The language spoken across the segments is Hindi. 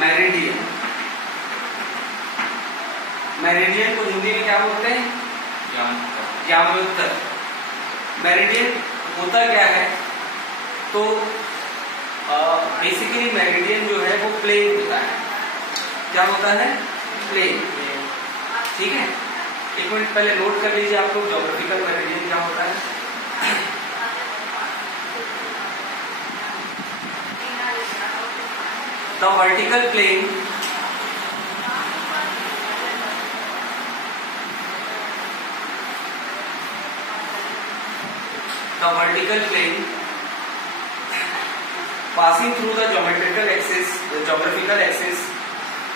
मेरिडियन। मेरिडियन को हिंदी में क्या बोलते हैं? ज्यामोत्तर। मेरिडियन होता क्या है? तो बेसिकली मेरिडियन जो है वो प्लेन होता है। क्या होता है? प्लेन। ठीक है, एक मिनट पहले नोट कर लीजिए आप लोग ज्योग्राफिकल मेरिडियन क्या होता है। The vertical plane passing through the geographical axis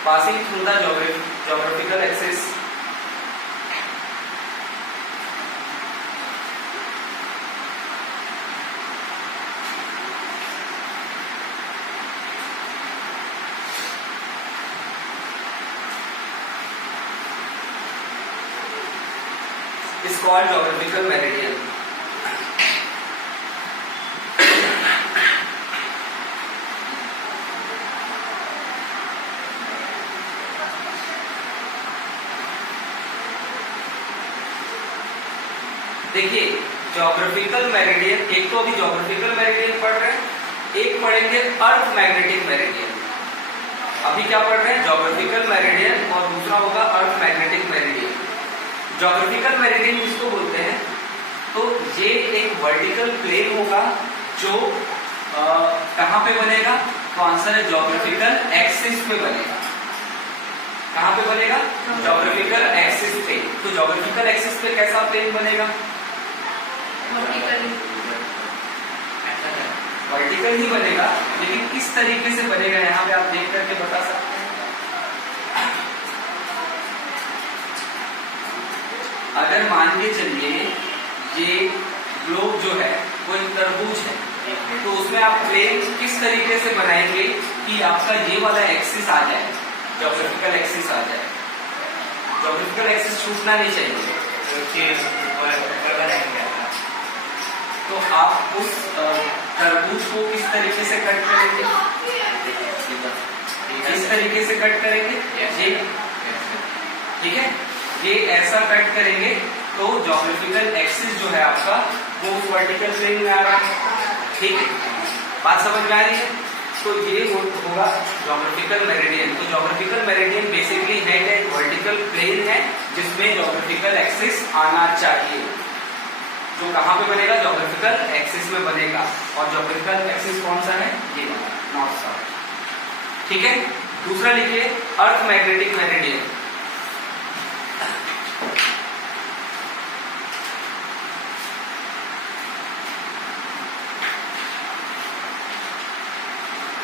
passing through the geographical axis is called geographical meridian। देखिए ज्योग्राफिकल मेरिडियन, एक तो अभी ज्योग्राफिकल मेरिडियन पढ़ रहे हैं, एक पढ़ेंगे अर्थ मैग्नेटिक मेरिडियन। अभी क्या पढ़ रहे हैं? ज्योग्राफिकल मेरिडियन और दूसरा होगा अर्थ मैग्नेटिक मेरिडियन। ज्योग्राफिकल मेरिडियन किसको बोलते हैं? तो ये एक वर्टिकल प्लेन होगा जो कहां पे बनेगा? तो आंसर है ज्योग्राफिकल एक्सिस पे बनेगा। कहां पे बनेगा? ज्योग्राफिकल एक्सिस पे। तो ज्योग्राफिकल एक्सिस पे कैसा प्लेन बनेगा? वर्टिकल ही बनेगा, लेकिन किस तरीके से बनेगा यहाँ पे आप देख करके बता सकते हैं। अगर मान के चलिए ये ग्लोब जो है वो एक तरबूज है, तो उसमें आप प्लेन किस तरीके से बनाएंगे कि आपका ये वाला एक्सिस आ जाए, ज्योग्राफिकल एक्सिस आ जाए। ज्योग्राफिकल एक्सिस छूटना नहीं चाहिए। तो आप उस तरबूज को किस तरीके से कट करेंगे? इस तरीके से कट करेंगे, ये ठीक है, ये ऐसा कट करेंगे तो ज्योग्राफिकल एक्सिस जो है आपका वो उस वर्टिकल प्लेन में आ रहा है। ठीक है, बात समझ में आ रही है? तो ये होगा ज्योग्राफिकल मेरिडियन। तो ज्योग्राफिकल मेरिडियन बेसिकली है क्या? एक वर्टिकल प्लेन है जिसमें ज्योग्राफिकल एक्सिस आना चाहिए। जो कहां पे बनेगा? ज्योग्राफिकल एक्सिस में बनेगा। और ज्योग्राफिकल एक्सिस कौन सा है? ये वाला, नॉर्थ साउथ। ठीक है, दूसरा लिखिए earth magnetic meridian.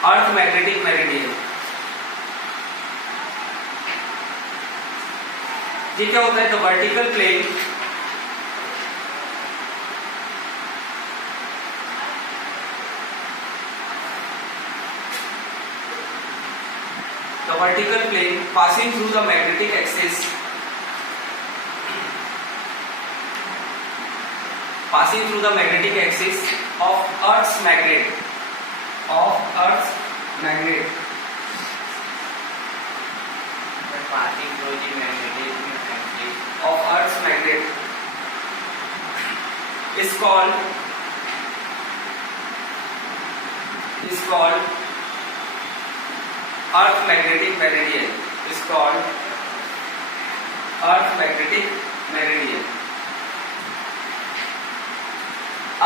Earth magnetic meridian ये क्या होता है? The vertical plane passing through the magnetic axis of Earth's magnet is called Earth magnetic meridian। is called Earth magnetic meridian।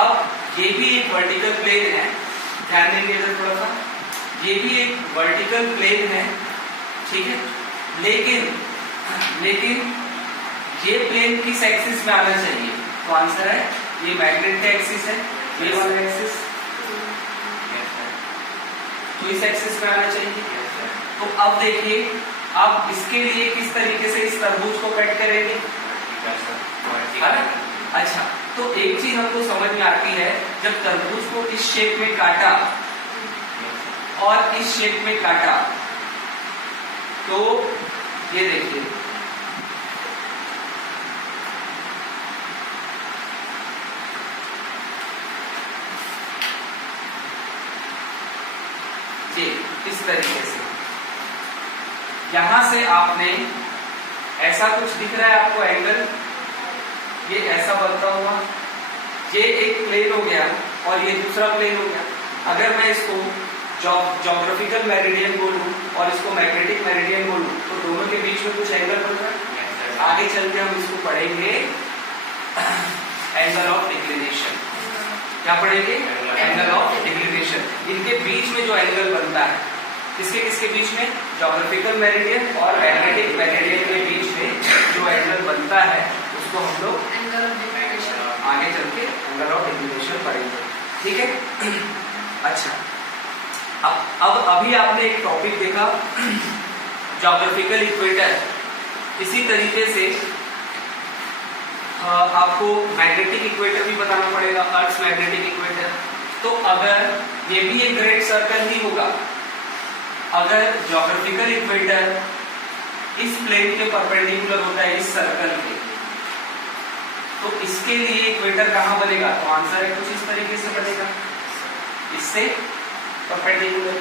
अब ये भी एक वर्टिकल प्लेन है, ध्यान देंगे इधर थोड़ा सा। ये भी एक वर्टिकल प्लेन है, ठीक है, लेकिन ये प्लेन किस एक्सिस में आना चाहिए? तो आंसर है ये मैग्नेट का एक्सिस है, ये वाला एक्सिस, तो इस एक्सिस में आना चाहिए। तो अब देखिए आप इसके लिए किस तरीके से इस तरबूज को कट करेंगे? अच्छा, तो एक चीज हमको समझ में आती है, जब तरबूज को इस शेप में काटा और इस शेप में काटा, तो ये देखिए ये इस तरीके से यहां से आपने ऐसा कुछ दिख रहा है आपको एंगल, ये ऐसा बनता हुआ, ये एक प्लेन हो गया और ये दूसरा प्लेन हो गया। अगर मैं इसको ज्योग्राफिकल मेरिडियन बोलूं और इसको मैग्नेटिक मेरिडियन बोलूं तो दोनों के बीच में कुछ एंगल बन रहा है। आगे चल के हम इसको पढ़ेंगे एंगल ऑफ डिक्लिनेशन। क्या पढ़ेंगे? Angle of declination. इनके बीच में जो एंगल बनता है, किसके किसके बीच में? ज्योग्राफिकल मेरिडियन और मैग्नेटिक मेरिडियन के बीच में जो एंगल बनता है उसको हम लोग आगे चल के एंगल ऑफ डिक्लिनेशन पढ़ेंगे। ठीक है? अच्छा, अब अभी आपने एक टॉपिक देखा ज्योग्राफिकल इक्वेटर। इसी तरीके से आपको मैग्नेटिक इक्वेटर भी बताना पड़ेगा, अर्थ मैग्नेटिक इक्वेटर। तो अगर ये भी एक ग्रेट सर्कल ही होगा, अगर ज्योग्राफिकल इक्वेटर इस प्लेन के परपेंडिकुलर होता है इस सर्कल के, तो इसके लिए इक्वेटर कहां बनेगा? तो आंसर है कुछ इस तरीके से बनेगा, इससे परपेंडिकुलर।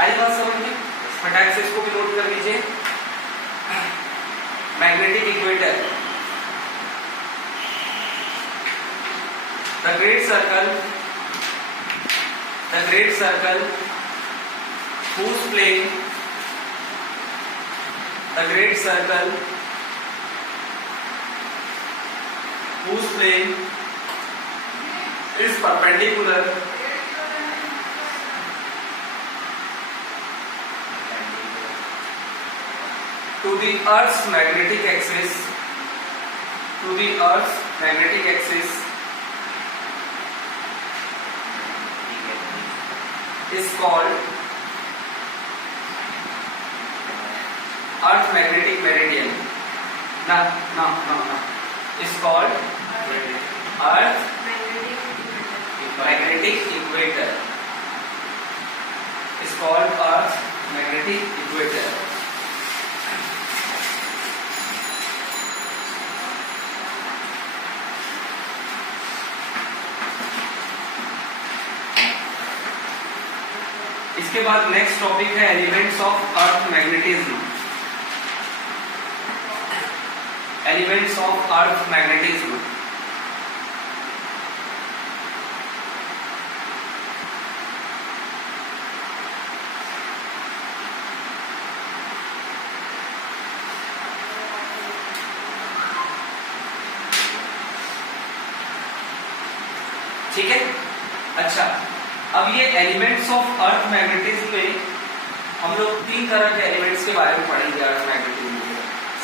आई बात समझ में? फटाक से इसको भी नोट कर लीजिए। Magnetic equator, the great circle whose plane, the great circle whose plane is perpendicular to the Earth's magnetic axis, is called Earth magnetic meridian. No. Is called Earth magnetic equator. Is called Earth magnetic equator. इसके बाद नेक्स्ट टॉपिक है elements of earth magnetism. Elements of earth magnetism. ठीक है? अच्छा, अब ये एलिमेंट्स ऑफ अर्थ मैग्नेटिज्म में हम लोग 3 तरह के एलिमेंट्स के बारे में पढ़ेंगे अर्थ मैग्नेटिज्म में।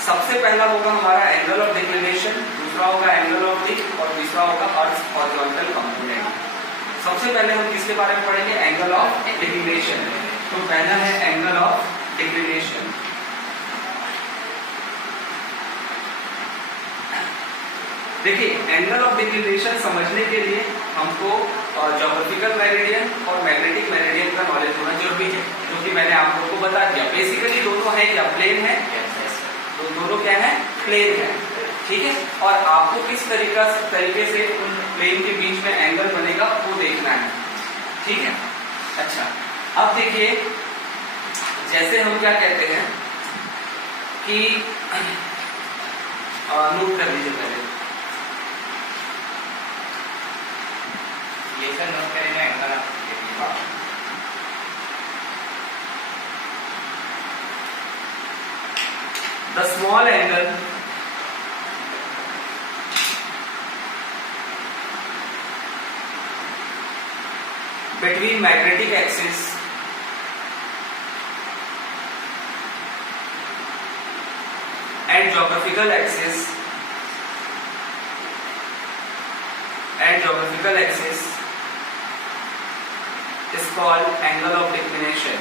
सबसे पहला होगा हमारा एंगल ऑफ डिक्लिनेशन, दूसरा होगा एंगल ऑफ डिक और तीसरा होगा अर्थ हॉरिजॉन्टल कंपोनेंट। सबसे पहले हम किसके बारे में पढ़ेंगे? Angle of declination. तो पहला है एंगल ऑफ डिक्लिनेशन। देखिए, एंगल ऑफ डिक्लिनेशन समझने के लिए हमको ज्योग्राफिकल मेरिडियन और मैग्नेटिक मेरिडियन का नॉलेज होना जरूरी है, जो कि मैंने आप लोगों को बता दिया। बेसिकली दोनों है क्या? प्लेन है। दोनों क्या है? प्लेन है। ठीक है? और आपको किस तरीके से उन प्लेन के बीच में एंगल बनेगा वो देखना है। ठीक है? अच्छा, अब देखिए, जैसे हम क्या कहते हैं कि नोट कर लीजिए पहले, ये सब नोट करेंगे angle of declination. The small angle between magnetic axis and geographical axis is called angle of declination.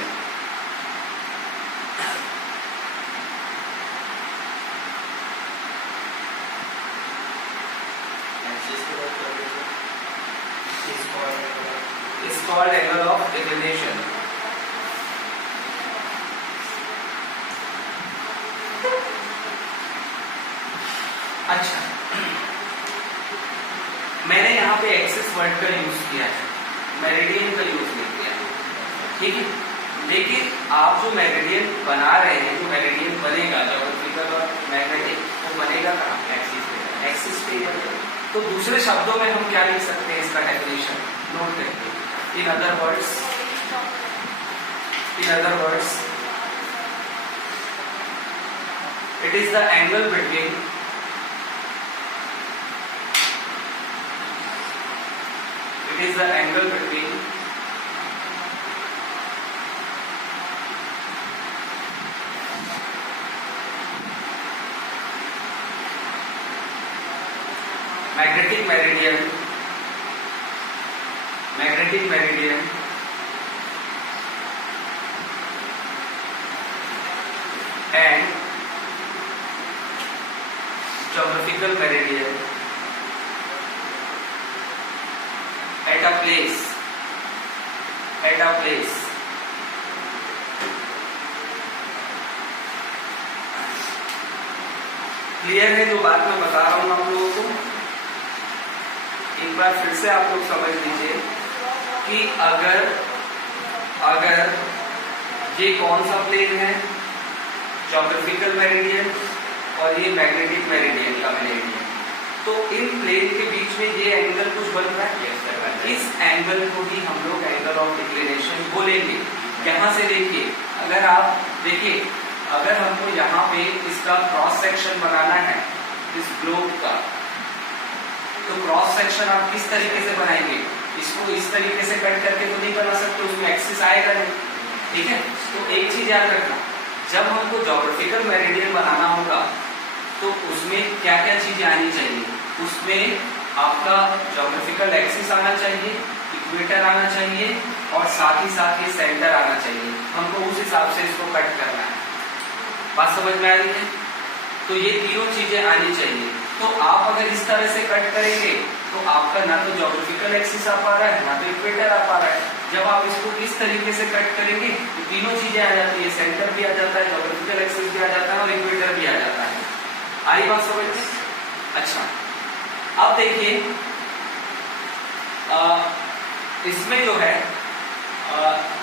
Is called angle of declination. अच्छा, मैंने यहाँ पे एक्सिस वर्ड का यूज किया है, मेरिडियन का यूज नहीं किया है। ठीक है? लेकिन आप जो मेरिडियन बना रहे हैं, जो मेरिडियन बनेगा ज्योग्राफिकल और मैग्नेटिक, वो बनेगा कहाँ? एक्सिस पे। तो दूसरे शब्दों में हम क्या लिख सकते हैं इसका डेफिनेशन? नोट करेंगे। In other words it is the angle between magnetic meridian and geographical meridian at a place clear है जो बात मैं बता रहा हूं आप लोगों को? एक बार फिर से आप लोग समझ लीजिए कि अगर ये कौन सा प्लेन है? ज्योग्राफिकल मेरिडियन और ये मैग्नेटिक मेरिडियन का मेरिडियन। तो इन प्लेन के बीच में ये एंगल कुछ बन रहा है। इस एंगल को ही हम लोग एंगल ऑफ डिक्लिनेशन बोलेंगे। यहाँ से देखिए, अगर आप देखिए, अगर हमको यहाँ पे इसका क्रॉस सेक्शन बनाना है इस ग्लोब का, तो क्रॉस सेक्शन आप किस तरीके से बनाएंगे? इसको इस तरीके से कट करके तो नहीं बना सकते, उसमें एक्सिस आएगा नहीं। ठीक है, तो एक चीज याद रखना, जब हमको ज्योग्राफिकल मेरिडियन बनाना होगा तो उसमें क्या क्या चीजें आनी चाहिए? उसमें आपका ज्योग्राफिकल एक्सिस आना चाहिए, इक्वेटर आना चाहिए और साथ ही सेंटर आना चाहिए। हमको उस हिसाब से इसको कट करना है। बात समझ में आ रही है? तो ये तीनों चीजें आनी चाहिए। तो आप अगर इस तरह से कट करेंगे तो आपका ना तो ज्योग्राफिकल एक्सिस आ पा रहा है, ना तो इक्वेटर आ पा रहा है। जब आप इसको इस तरीके से कट करेंगे तो तीनों चीजें आ जाती है, सेंटर भी आ जाता है, ज्योग्राफिकल एक्सिस भी आ जाता है और इक्वेटर भी आ जाता है। आई बात समझ में? अच्छा, अब देखिए इसमें जो है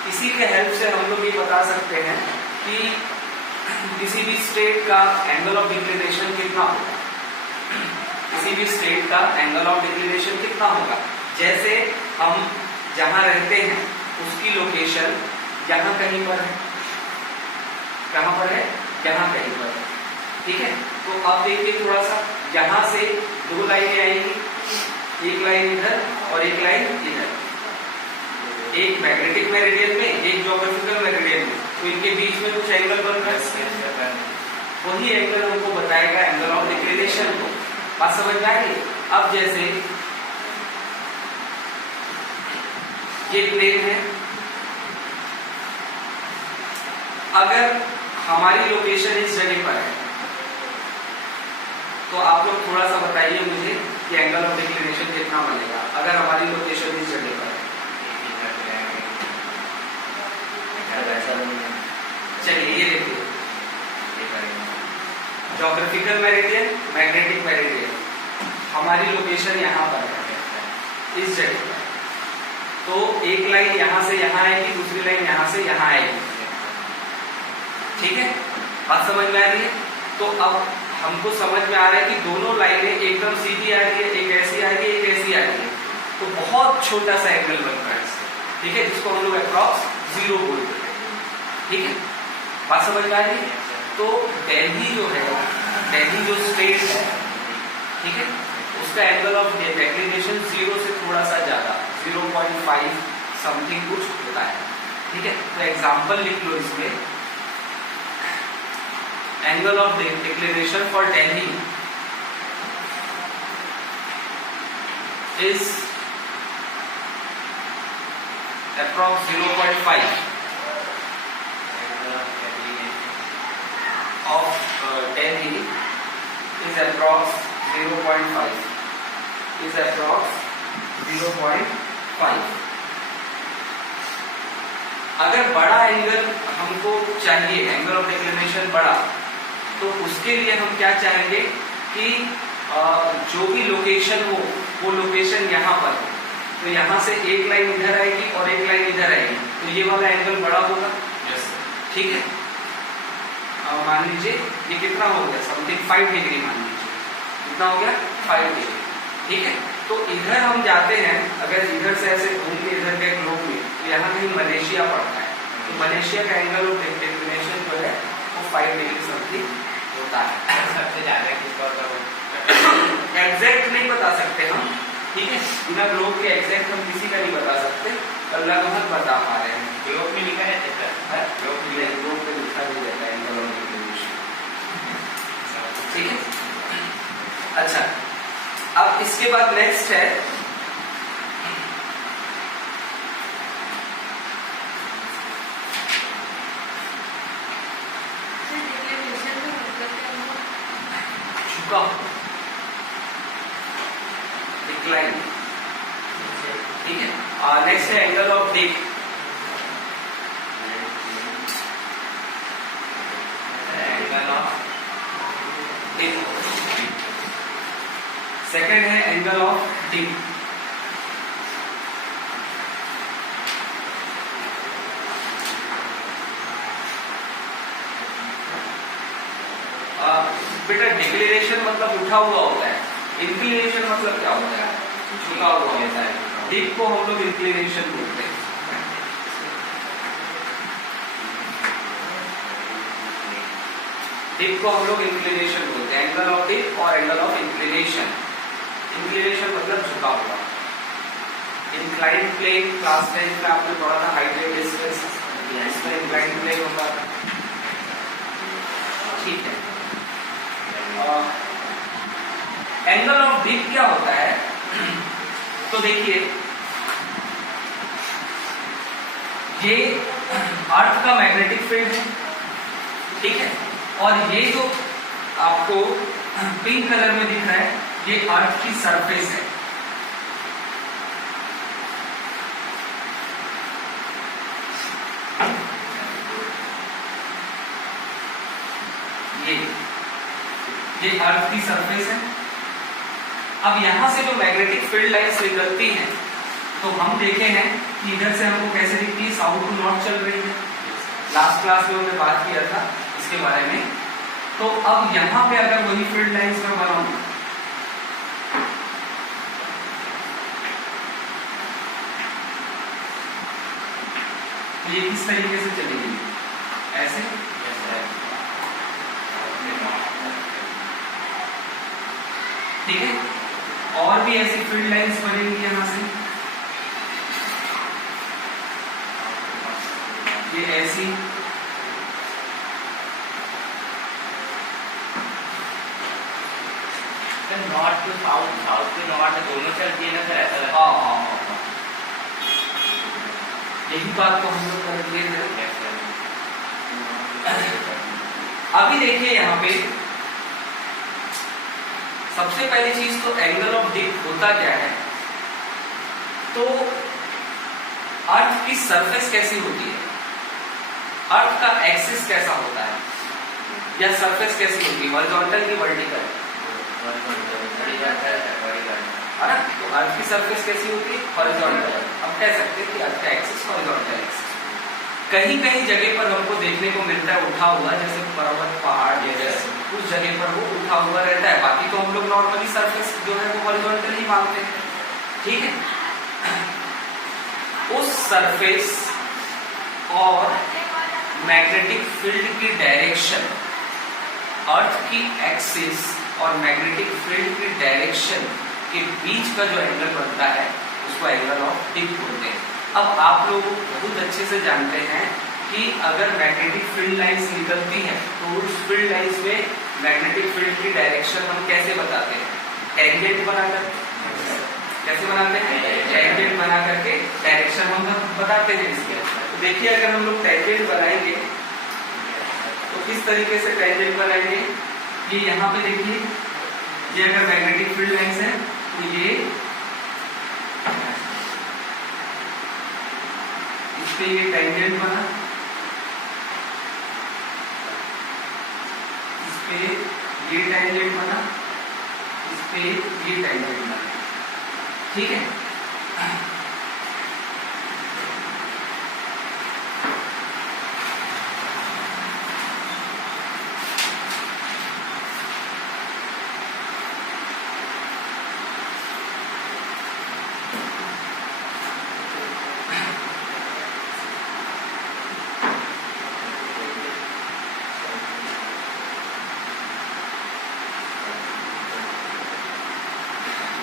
इसी के हेल्प से हम लोग ये बता सकते हैं कि किसी भी स्टेट का एंगल ऑफ डिक्लिनेशन कितना होगा। किसी भी स्टेट का एंगल ऑफ डिक्लिनेशन कितना होगा? जैसे हम जहां रहते हैं उसकी लोकेशन यहाँ कहीं पर है, कहां पर है? यहाँ कहीं पर है। ठीक है, तो अब देखिए थोड़ा सा, यहां से दो लाइनें आएंगी, एक लाइन इधर और एक लाइन इधर, एक मैग्नेटिक मेरिडियन में, एक ज्योग्राफिकल मेरिडियन में। तो इनके बीच में कुछ एंगल बन रहा है, वही एंगल हमको बताएगा एंगल ऑफ डिक्लिनेशन को। बात समझ में आएगी? अब जैसे ये प्लेन है, अगर हमारी लोकेशन इस जगह पर है तो आप लोग थोड़ा सा बताइए मुझे कि एंगल ऑफ डिक्लिनेशन कितना बनेगा अगर हमारी लोकेशन इस जगह पर है। चलिए ये देखिए, ज्योग्राफिकल मेरिडियन, मैग्नेटिक मेरिडियन, हमारी लोकेशन यहाँ पर है, इस जगह पर। तो एक लाइन यहाँ से यहाँ आएगी, दूसरी लाइन यहाँ से यहाँ आएगी। ठीक है, बात समझ में आ रही है? तो अब हमको समझ में आ रहा है कि दोनों लाइनें एकदम सीधी आ रही है, एक ऐसी आ रही है, एक ऐसी आ रही है। तो बहुत छोटा सा एंगल बनता है इससे। ठीक है, जिसको हम लोग अप्रॉक्स 0 बोलते हैं। ठीक है, बात समझ में आ रही है? तो दिल्ली जो है, दिल्ली जो स्टेट है, ठीक है, उसका एंगल ऑफ डिक्लिनेशन 0 से थोड़ा सा ज्यादा, 0.5 समथिंग कुछ होता है। ठीक है, तो एग्जाम्पल लिख लो इसमें, angle of declination for Delhi is approx 0.5 of Delhi is approx 0.5 is approx 0.5। अगर बड़ा एंगल हमको चाहिए, एंगल ऑफ डिक्लिनेशन बड़ा, तो उसके लिए हम क्या चाहेंगे कि जो भी लोकेशन हो वो लोकेशन यहाँ पर हो। तो यहाँ से एक लाइन इधर आएगी और एक लाइन इधर आएगी, तो ये वाला एंगल बड़ा होगा। yes, ठीक है, मान लीजिए ये कितना हो गया, समथिंग 5 डिग्री मान लीजिए, कितना हो गया 5 डिग्री। ठीक है, तो इधर हम जाते हैं, अगर इधर से ऐसे घूम के इधर के ग्लोब में, तो यहाँ कहीं मलेशिया पड़ता है, तो मलेशिया का एंगल ऑफ डिक्लिनेशन जो है वो 5 डिग्री समथिंग होता है। सबसे ज्यादा किसका होता है एग्जैक्ट नहीं बता सकते हम, ठीक है, बिना ग्लोब के एग्जैक्ट हम किसी का नहीं बता सकते, लगभग बता पा रहे हैं। ग्लोब में लिखा है ग्लोब पे लिखा भी रहता है एंगल ऑफ डिक्लिनेशन। ठीक है, अच्छा, अब इसके बाद नेक्स्ट है झुकाव, डिक्लाइन। ठीक है, नेक्स्ट है angle of dip, angle of dip. Second है एंगल ऑफ डिप, बेटा डिक्लेरेशन मतलब उठा हुआ होता है, इंक्लिनेशन मतलब क्या होता है, झुका हुआ होता है। डिप को हम लोग इंक्लिनेशन बोलते हैं। डिप को हम लोग इंक्लिनेशन बोलते हैं, एंगल ऑफ डिप और एंगल ऑफ इंक्लिनेशन। इंक्लिनेशन मतलब झुका हुआ। इंक्लाइन प्लेन क्लास 10 में आपने पढ़ा था, हाइट एंड डिस्टेंस, इसमें इंक्लाइन प्लेन होता है। ठीक है, एंगल ऑफ डिप क्या होता है, तो देखिए ये अर्थ का मैग्नेटिक फील्ड है, ठीक है, और ये जो आपको पिंक कलर में दिख रहा है ये अर्थ की सरफेस है। ये अर्थ की सरफेस है। अब यहां से जो मैग्नेटिक फील्ड लाइंस निकलती हैं, तो हम देखे हैं कि इधर से हमको कैसे दिखती है, साउथ टू नॉर्थ चल रही है। लास्ट क्लास में हमने बात किया था इसके बारे में। तो अब यहां पे अगर वही फील्ड लाइंस में बनाऊं, तो ये किस तरीके से चलेगी, ऐसे, ठीक है, और भी ऐसी फील्ड लाइंस बनेंगी यहां से, ये ऐसी, north to south, south to north दोनों चलती है ना सर, ऐसा लगता हाँ हाँ हाँ, यही बात को हम लोग कर दिए थे। अभी देखिए यहाँ पे सबसे पहली चीज तो एंगल ऑफ डिप होता क्या है, तो अर्थ की सरफेस कैसी होती है, अर्थ का एक्सिस कैसा होता है, या सरफेस कैसी होती है, हॉरिजॉन्टल की वर्टिकल, है ना। तो अर्थ की सरफेस कैसी होती है, हॉरिजॉन्टल। हम कह सकते हैं कि अर्थ का एक्सिस हॉरिजॉन्टल एक्सिस। कहीं कहीं जगह पर हमको देखने को मिलता है उठा हुआ, जैसे पर्वत पहाड़ जैसे उस जगह पर वो उठा हुआ रहता है, बाकी तो हम लोग नॉर्मली सरफेस जो है वो हॉरिजॉन्टल ही मानते हैं। ठीक है, उस सरफेस और मैग्नेटिक फील्ड की डायरेक्शन, अर्थ की एक्सिस और मैग्नेटिक फील्ड की डायरेक्शन के बीच का जो एंगल बनता है उसको एंगल ऑफ डिप बोलते हैं। अब आप लोग बहुत अच्छे से जानते हैं कि अगर मैग्नेटिक फील्ड लाइंस निकलती हैं तो उस फील्ड लाइंस में मैग्नेटिक फील्ड की डायरेक्शन हम कैसे बताते हैं, टेंजेंट बनाकर। कैसे बनाते हैं, टेंजेंट बना करके डायरेक्शन हम बताते हैं इसके। तो देखिए अगर हम लोग टेंजेंट बनाएंगे तो किस तरीके से टेंजेंट बनाएंगे, ये यहाँ पे देखिए, ये अगर मैग्नेटिक फील्ड लाइंस है तो ये इस पे ये टेंजेंट बना, इस पे ये टेंजेंट बना, इस पे ये टेंजेंट बना। ठीक है,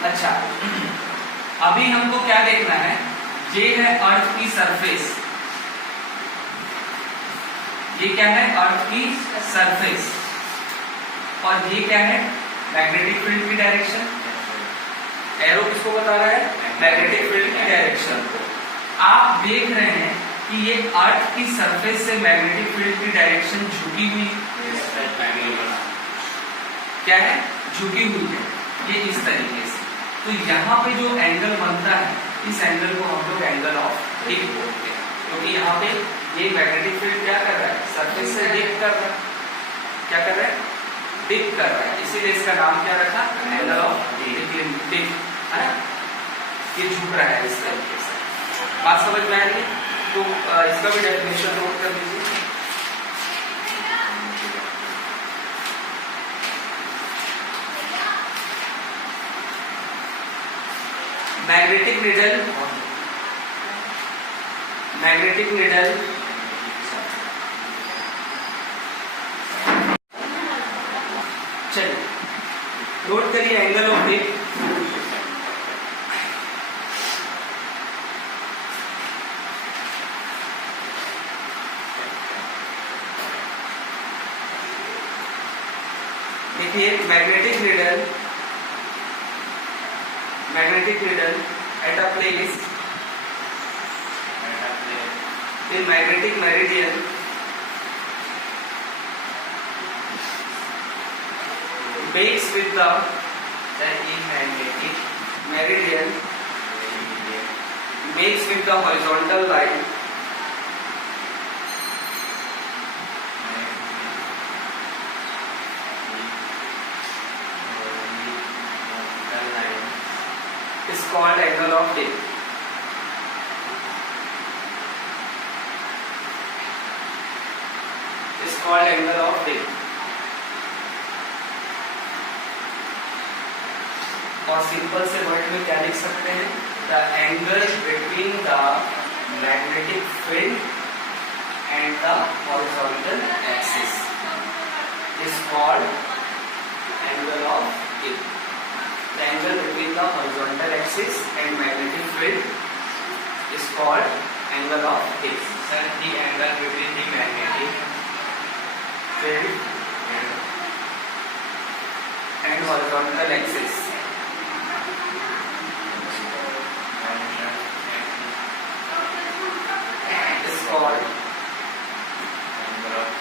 अच्छा, अभी हमको क्या देखना है, ये है अर्थ की सरफेस, ये क्या है अर्थ की सरफेस, और ये क्या है मैग्नेटिक फील्ड की डायरेक्शन। एरो किसको बता रहा है, मैग्नेटिक फील्ड की डायरेक्शन को। आप देख रहे हैं कि ये अर्थ की सरफेस से मैग्नेटिक फील्ड की डायरेक्शन झुकी हुई क्या है, झुकी हुई है, ये इस तरीके से। तो यहाँ पे जो एंगल बनता है, इस एंगल को हम लोग एंगल ऑफ डिप बोलते हैं, क्योंकि यहाँ पे ये मैग्नेटिक फील्ड क्या कर रहा है, सरफेस से डिप कर रहा है, क्या कर रहा है, डिप कर रहा है, इसीलिए इसका नाम क्या रखा, एंगल ऑफ डिप, है ना। ये झुक रहा है इस तरीके से, बात समझ में आ रही है। तो इसका भी डेफिनेशन नोट कर लीजिए। मैग्नेटिक नीडल, मैग्नेटिक नीडल चलिए नोट करिए एंगल ऑफ डिप। देखिए magnetic needle, magnetic needle at a place in magnetic meridian makes with the magnetic meridian makes with the horizontal line is called angle of dip. Is called angle of dip. और सिंपल से वर्ड में क्या लिख सकते हैं, the angle between the magnetic field and the horizontal axis is called angle of dip. The angle between the horizontal axis and magnetic field is called angle of dip. Sir, the angle between the magnetic field and horizontal axis is called angle of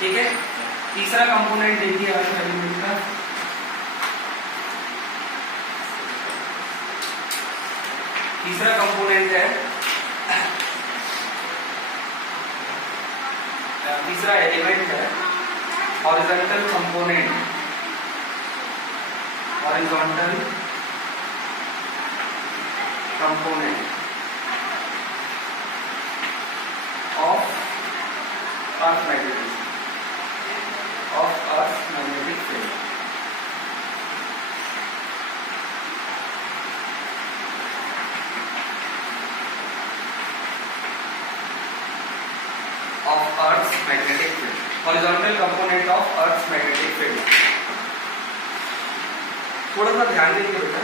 ठीक है। तीसरा कंपोनेंट देखिए अर्थ एलिमेंट का, तीसरा कंपोनेंट है, तीसरा एलिमेंट है horizontal component, horizontal component of earth magnetic of Earth's magnetic field. Of Earth's magnetic field. Horizontal component of Earth's magnetic field. थोड़ा सा ध्यान देंगे बेटा,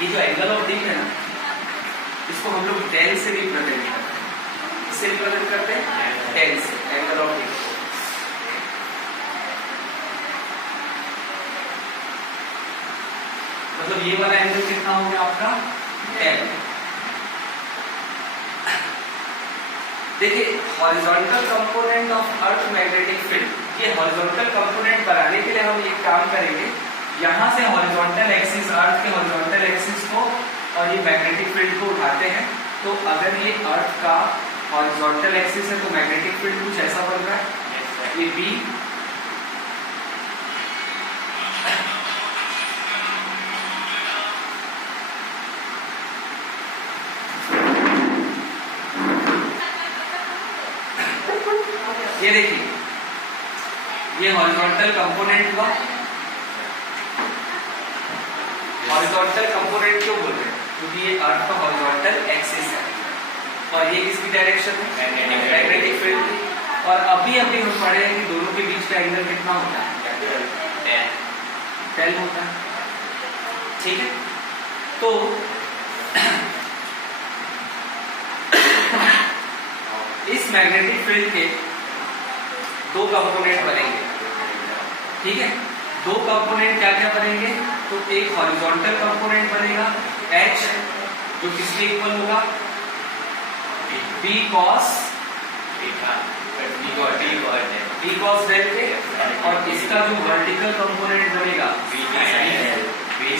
ये जो एंगल ऑफ डिप है ना, इसको हम लोग डेल से रिप्रेजेंट करते हैं। इससे रिप्रेजेंट करते हैं डेल से, एंगल ऑफ डिप। मतलब ये वाला एंगल कितना हो गया आपका, डेल। देखिए horizontal component of earth magnetic field, ये हॉरिजॉन्टल कंपोनेंट बनाने के लिए हम एक काम करेंगे, यहाँ से हॉरिजॉन्टल एक्सिस, अर्थ के हॉरिजॉन्टल एक्सिस को और ये मैग्नेटिक फील्ड को उठाते हैं। तो अगर ये अर्थ का हॉरिजॉन्टल एक्सिस है तो मैग्नेटिक फील्ड कुछ ऐसा बन रहा है, ये बी, ये देखिए ये हॉरिजॉन्टल कंपोनेंट हुआ। हॉरिजॉन्टल कंपोनेंट क्यों बोल रहे हैं, क्योंकि ये अर्थ का हॉरिजॉन्टल एक्सिस है और ये किसकी डायरेक्शन है, मैग्नेटिक फील्ड की। और अभी अभी हम पढ़े हैं कि दोनों के बीच का एंगल कितना होता है, 10 होता है। ठीक है, तो इस मैग्नेटिक फील्ड के दो कंपोनेंट बनेंगे। ठीक है, दो कंपोनेंट क्या क्या बनेंगे, तो एक हॉरिजॉन्टल कंपोनेंट बनेगा H, जो किसके इक्वल होगा, B cos डेल के, और इसका जो वर्टिकल कंपोनेंट बनेगा B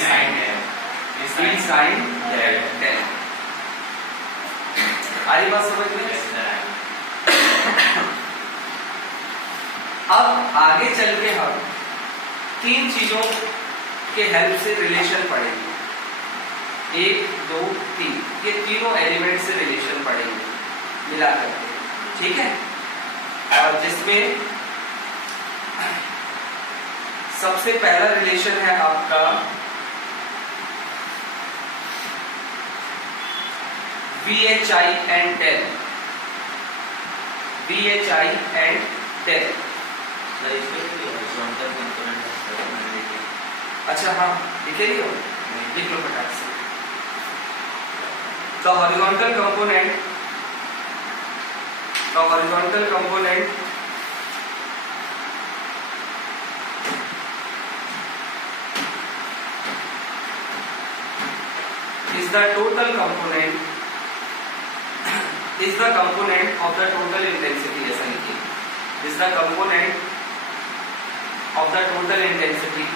sin डेल। आ रही बात समझ में? अब आगे चल के हम तीन चीजों के हेल्प से रिलेशन पढ़ेंगे, 1 2 3, ये तीनों एलिमेंट से रिलेशन पढ़ेंगे मिला करके। ठीक है, और जिसमें सबसे पहला रिलेशन है आपका VHI and del, VHI and del. अच्छा हाँ, लिखे लियो, लिख लो फटाक से। The horizontal component is the component of the total intensity, ऐसा लिखिए, is the component of the total intensity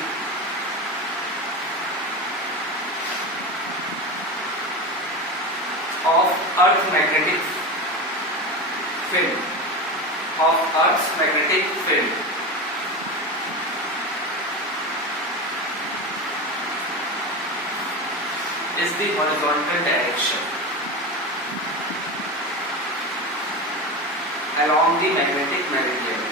of Earth's magnetic field, is the horizontal direction along the magnetic meridian.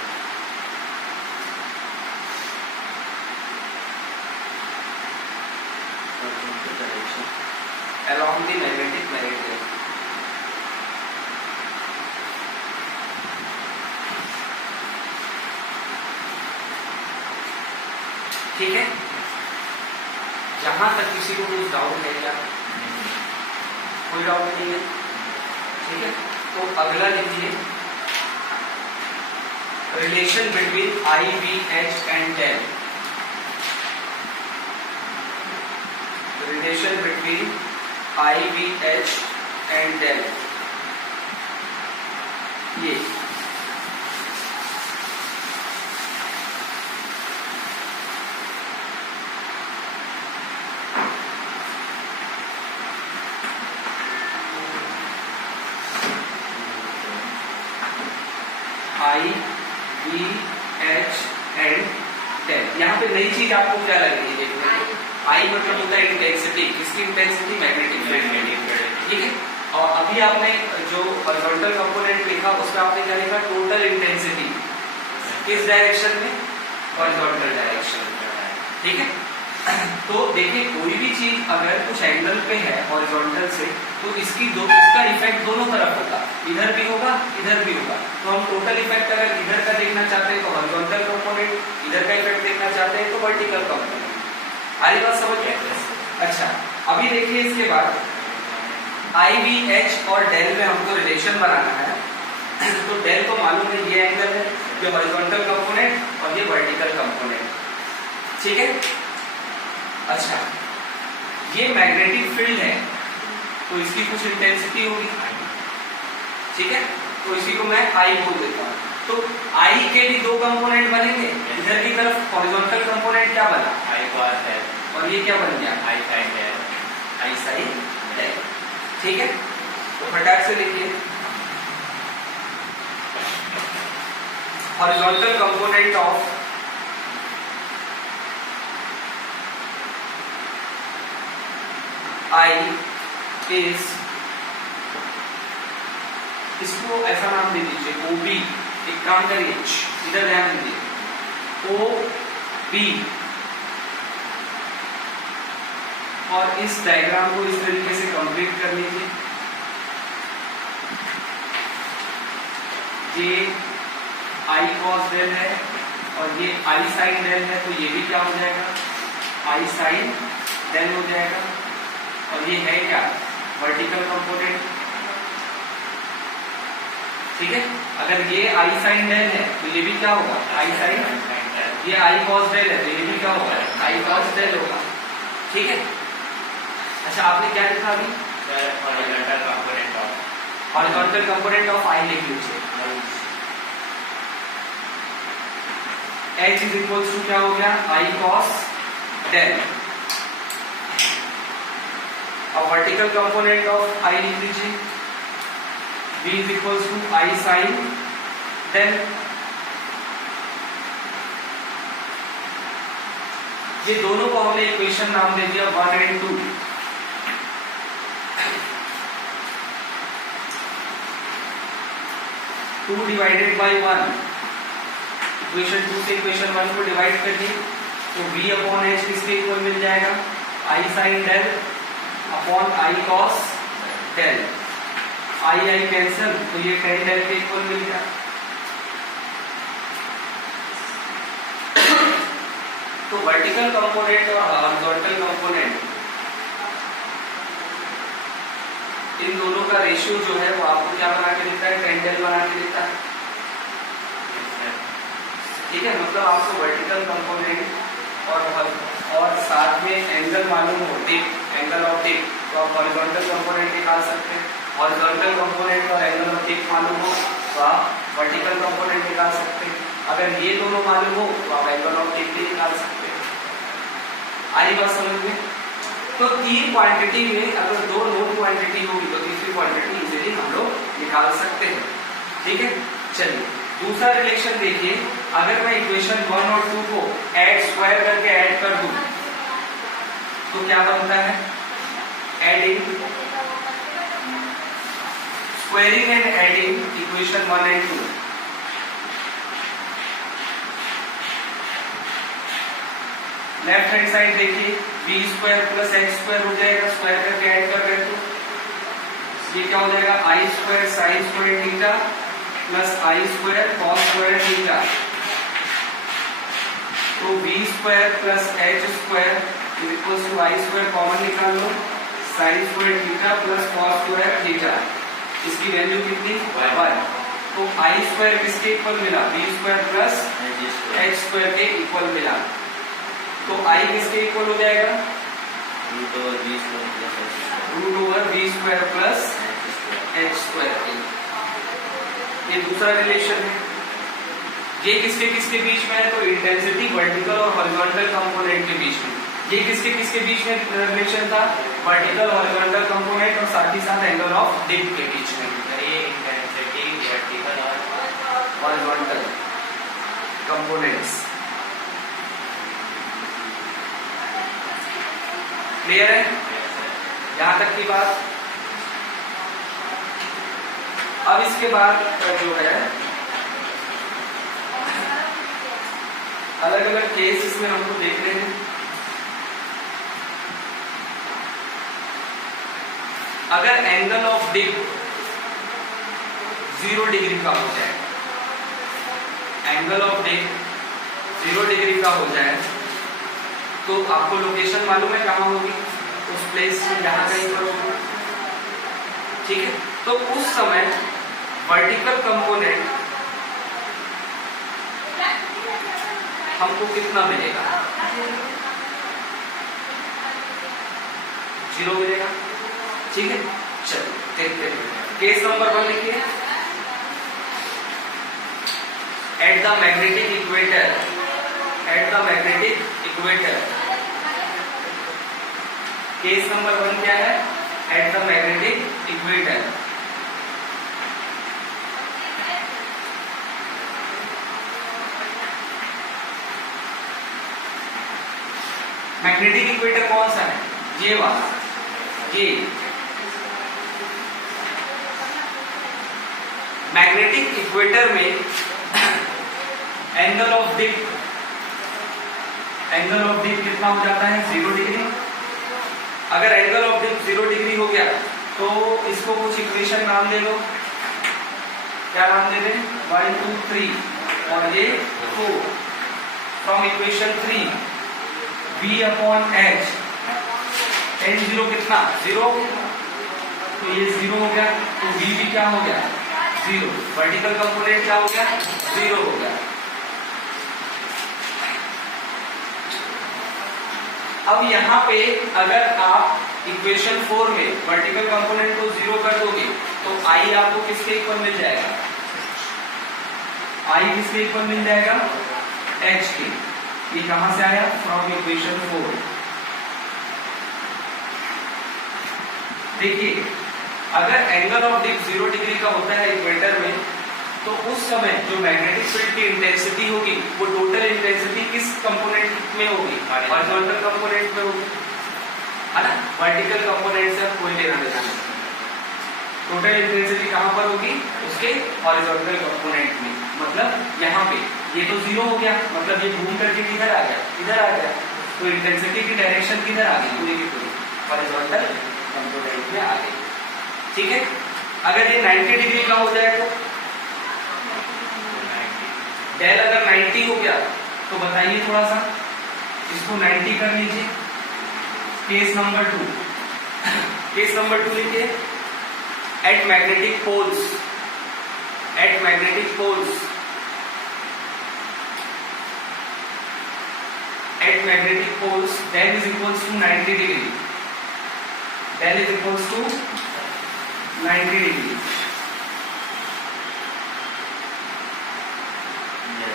Along the magnetic meridian. ठीक है, जहां तक किसी को कुछ डाउट है क्या? कोई डाउट नहीं है? ठीक है, तो अगला लिखिए, relation between IVH and del. Relation between IVH and del, ये IVH एंड डेल। यहाँ पे नई चीज आपको क्या लग रही है? I मतलब होता है इंटेंसिटी, किसकी इंटेंसिटी? Magnetic field. ठीक है, और अभी आपने जो हॉरिजॉन्टल कंपोनेंट लिखा उसमें आपने क्या लिखा? टोटल इंटेंसिटी किस डायरेक्शन में? Horizontal direction. ठीक है, तो देखिए कोई भी चीज अगर कुछ एंगल पे है हॉरिजॉन्टल से, तो इसका इफेक्ट दोनों तरफ होगा, इधर भी होगा इधर भी होगा। तो हम टोटल इफेक्ट अगर इधर का देखना चाहते हैं तो हॉरिजॉन्टल कंपोनेंट, इधर का इफेक्ट देखना चाहते हैं तो वर्टिकल कंपोनेंट। आरी बात समझ में? अच्छा, अभी देखिए इसके बाद IVH और डेल में हमको रिलेशन बनाना है। तो डेल को मालूम है, ये एंगल है, ये हॉरिजॉन्टल कंपोनेंट और ये वर्टिकल कंपोनेंट। ठीक है, अच्छा ये मैग्नेटिक फील्ड है तो इसकी कुछ इंटेंसिटी होगी। ठीक है, तो इसी को मैं I बोल देता हूँ। तो I के भी दो कंपोनेंट बनेंगे, इधर की तरफ हॉरिजॉन्टल कंपोनेंट क्या बना? I cos है, और ये क्या बन गया? I sin है, I sin है। ठीक है, तो फटाक से लिखिए, horizontal component of I is, इसको ऐसा नाम दे दीजिए OB। एक काम करिए, इधर ध्यान दीजिए, OB, और इस डायग्राम को इस तरीके से कंप्लीट कर लीजिए। J कॉस डेल है और ये आई साइन डेल है, तो ये भी क्या हो जाएगा, आई साइन डेल हो जाएगा। और ये है क्या, वर्टिकल कंपोनेंट, ठीक है। अगर ये आई साइन डेल है तो ये भी क्या होगा, आई साइन, ये आई कॉस डेल है तो ये भी क्या होगा, आई कॉस डेल होगा, ठीक है। अच्छा आपने क्या लिखा अभी, हॉरिजॉन्टल कंपोनेंट ऑफ आई लिख लीजिए। H इज इक्वल टू क्या हो गया, आई कॉस डेल। अब वर्टिकल कंपोनेंट ऑफ आई लिख लीजिए, B is equal to I sine del. ये दोनों को हमने इक्वेशन नाम दे दिया 1 and 2। Two divided by 1, equation 2 से इक्वेशन 1 को डिवाइड कर दी तो V अपॉन H किसके इक्वल मिल जाएगा, I sine del upon I cos del. I cancel तो ये tan डेल के इक्वल मिल गया। तो वर्टिकल कंपोनेंट और हॉरिजॉन्टल कंपोनेंट इन दोनों का रेशियो जो है वो आपको क्या बना के देता है, tan डेल बना के देता है, ठीक है। मतलब आपको वर्टिकल कंपोनेंट और साथ में एंगल मालूम हो, टिप, एंगल ऑफ टिप, तो आप हॉरिजॉन्टल कंपोनेंट निकाल सकते हैं। हॉरिजॉन्टल कंपोनेंट और एंगल ऑफ टिप मालूम हो तो आप वर्टिकल कंपोनेंट निकाल सकते हैं। अगर ये दोनों मालूम हो तो आप एंगल ऑफ टिप भी निकाल सकते हैं। आई बात समझ में। तो तीन क्वांटिटी में अगर दो नोन क्वांटिटी होगी तो तीसरी क्वांटिटी इजीली हम लोग निकाल सकते हैं, ठीक है। चलिए दूसरा रिलेशन देखिए, अगर मैं इक्वेशन 1 और 2 को ऐड स्क्वायर करके ऐड कर दूं तो क्या बनता है, adding, squaring and adding equation 1 and 2। Left hand side देखिए, B square plus x square हो जाएगा, स्क्वायर करके ऐड कर रहे हैं तो ये क्या हो जाएगा, I square sine square theta plus I square cos square theta. तो B square plus H square is equal to I square common निकाल लो, sine square theta plus cos square theta. इसकी वैल्यू कितनी, 1। तो आई स्क्वायर किसके इक्वल मिला, B square plus H square के इक्वल मिला। तो आई किसके इक्वल हो जाएगा, root over B square plus H square. ये दूसरा रिलेशन है। ये किसके किसके बीच में है, तो इंटेंसिटी वर्टिकल और हॉरिजॉन्टल कंपोनेंट के बीच में। ये किसके किसके बीच में रिलेशन था, वर्टिकल हॉरिजॉन्टल कंपोनेंट और साथ ही साथ एंगल ऑफ डिप के बीच में। ये इंटेंसिटी वर्टिकल और हॉरिजॉन्टल कंपोनेंट्स। क्लियर है यहां तक की बात। अब इसके बाद जो है अलग अलग केस इसमें हमको देख रहे हैं। अगर एंगल ऑफ डिप 0 डिग्री का हो जाए, एंगल ऑफ डिप 0 डिग्री का हो जाए तो आपको लोकेशन मालूम है कहां होगी, उस प्लेस में जहां कहीं पर होगी, ठीक है। तो उस समय वर्टिकल कंपोनेंट हमको कितना मिलेगा, 0 मिलेगा, ठीक है। चलो देखते हैं केस नंबर 1 लिखिए। At the magnetic equator, at the magnetic equator, case number 1 क्या है, at the magnetic equator. Magnetic equator कौन सा है, ये वाला, ये मैग्नेटिक इक्वेटर में angle of dip, angle of dip कितना हो जाता है, 0 डिग्री। अगर एंगल ऑफ डिप 0 डिग्री हो गया तो इसको कुछ इक्वेशन नाम दे लो, क्या नाम दे दें, 1 2 3। और ये 4 from equation 3 v upon h n zero कितना 0, तो ये 0 हो गया, तो v भी क्या हो गया 0, वर्टिकल कंपोनेंट क्या हो गया 0 हो गया। अब यहाँ पे अगर आप इक्वेशन 4 में वर्टिकल कंपोनेंट को 0 कर दोगे तो i आपको किसके इक्वल मिल जाएगा, i किसके इक्वल मिल जाएगा h के। ये कहां से आया, फ्रॉम इक्वेशन 4। देखिए अगर एंगल ऑफ डिप 0 डिग्री का होता है इक्वेटर में, तो उस समय जो मैग्नेटिक फील्ड की इंटेंसिटी होगी वो टोटल इंटेंसिटी किस कंपोनेंट में होगी, हॉरिजॉन्टल कंपोनेंट में होगी, है ना। वर्टिकल कंपोनेंट से कोई लेना देना नहीं, टोटल इंटेंसिटी कहां पर होगी, उसके हॉरिजॉन्टल कंपोनेंट में। मतलब यहाँ पे ये तो 0 हो गया, मतलब ये घूम करके किधर आ गया, इधर आ गया, तो इंटेंसिटी की डायरेक्शन किधर आ गई, पूरी की पूरी हॉरिजॉन्टल कंपोनेंट में आ गई। ठीक है, अगर ये 90 डिग्री का हो जाए तो डेल अगर 90 हो गया तो बताइए थोड़ा सा, इसको 90 कर लीजिए। केस नंबर 2, केस नंबर 2 लिखिए, at magnetic poles, at magnetic poles, at magnetic poles del is equals to 90 degree, del is equals to 90 degree.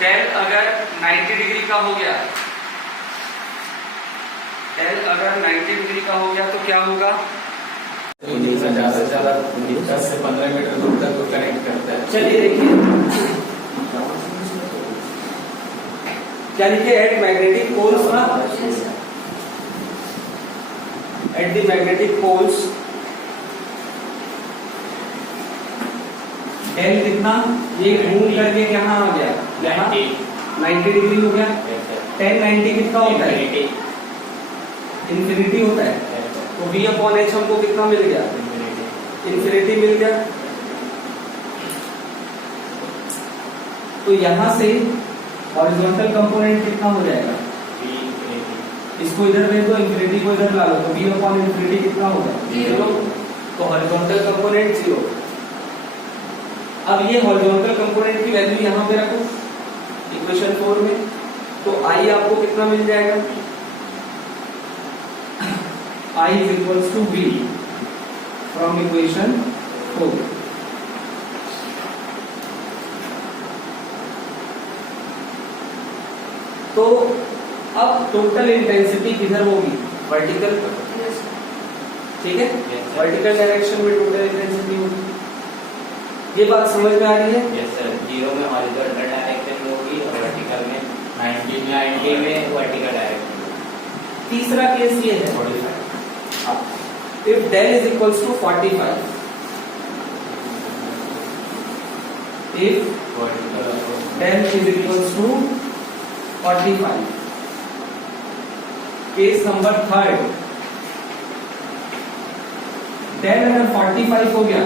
Del अगर 90 डिग्री का हो गया, डेल अगर 90 डिग्री का हो गया तो क्या होगा, ज्यादा से ज्यादा 10 से 15 मीटर दूर तक को कनेक्ट करता है। चलिए देखिए क्या लिखे, एट मैग्नेटिक पोल्स ना, at the magnetic poles del कितना, ये घूम करके यहाँ आ गया, यहाँ 90 डिग्री हो गया। 1090 कितना होता है, इन्फिनिटी होता है, तो v अपॉन h हमको कितना मिल गया, इन्फिनिटी मिल गया। तो यहां से हॉरिजॉन्टल कंपोनेंट कितना हो जाएगा, इसको इधर भेज दो, इन्फिनिटी को इधर ला लो, तो v अपॉन इन्फिनिटी कितना होगा 0, तो हॉरिजॉन्टल कंपोनेंट 0। अब ये हॉरिजॉन्टल कंपोनेंट की वैल्यू यहां पे रखो इक्वेशन 4 में, तो i आपको कितना मिल जाएगा, i is equals to v from equation 4। तो अब टोटल इंटेंसिटी किधर होगी, वर्टिकल, ठीक है, वर्टिकल डायरेक्शन में टोटल इंटेंसिटी होगी। ये बात समझ में आ रही है, यस सर। 0 में हॉरिजॉन्टल डायरेक्शन में होगी और वर्टिकल में 90 में वर्टिकल डायरेक्शन में। तीसरा केस ये है, 45। if del is equals to 45, if del is equals to 45, case number 3, del अगर 45 हो गया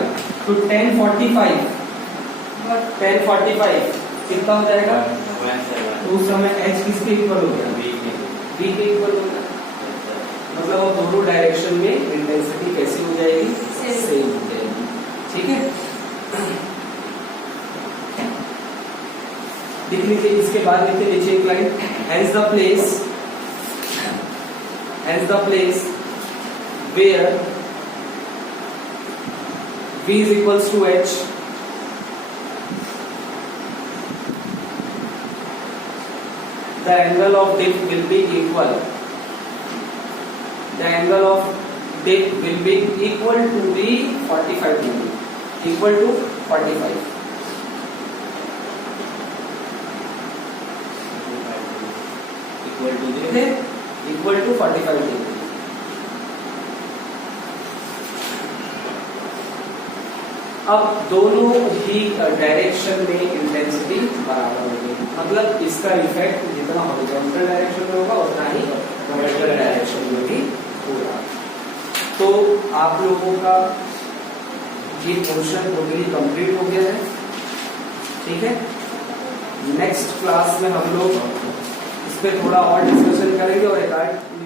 तो 1045 कितना हो जाएगा, तो उस समय h किसके इक्वल हो गया, v के इक्वल हो गया। मतलब अब दोनों डायरेक्शन में इंटेंसिटी कैसी हो जाएगी, सेम हो जाएगी। ठीक है, लिख लीजिए, इसके बाद लिखते नीचे एक line, hence the place where v is equals to h, the angle of dip will be equal, the angle of dip will be equal to the 45 degree, equal to 45, equal to 45 degree। अब दोनों ही डायरेक्शन में इंटेंसिटी बराबर होगी, मतलब इसका इफेक्ट जितना हॉरिजॉन्टल डायरेक्शन में होगा उतना ही वर्टिकल डायरेक्शन में भी होगा। तो आप लोगों का ये पोर्शन टोटली कंप्लीट हो गया है। ठीक है, नेक्स्ट क्लास में हम लोग इस पे थोड़ा और डिस्कशन करेंगे और एक आध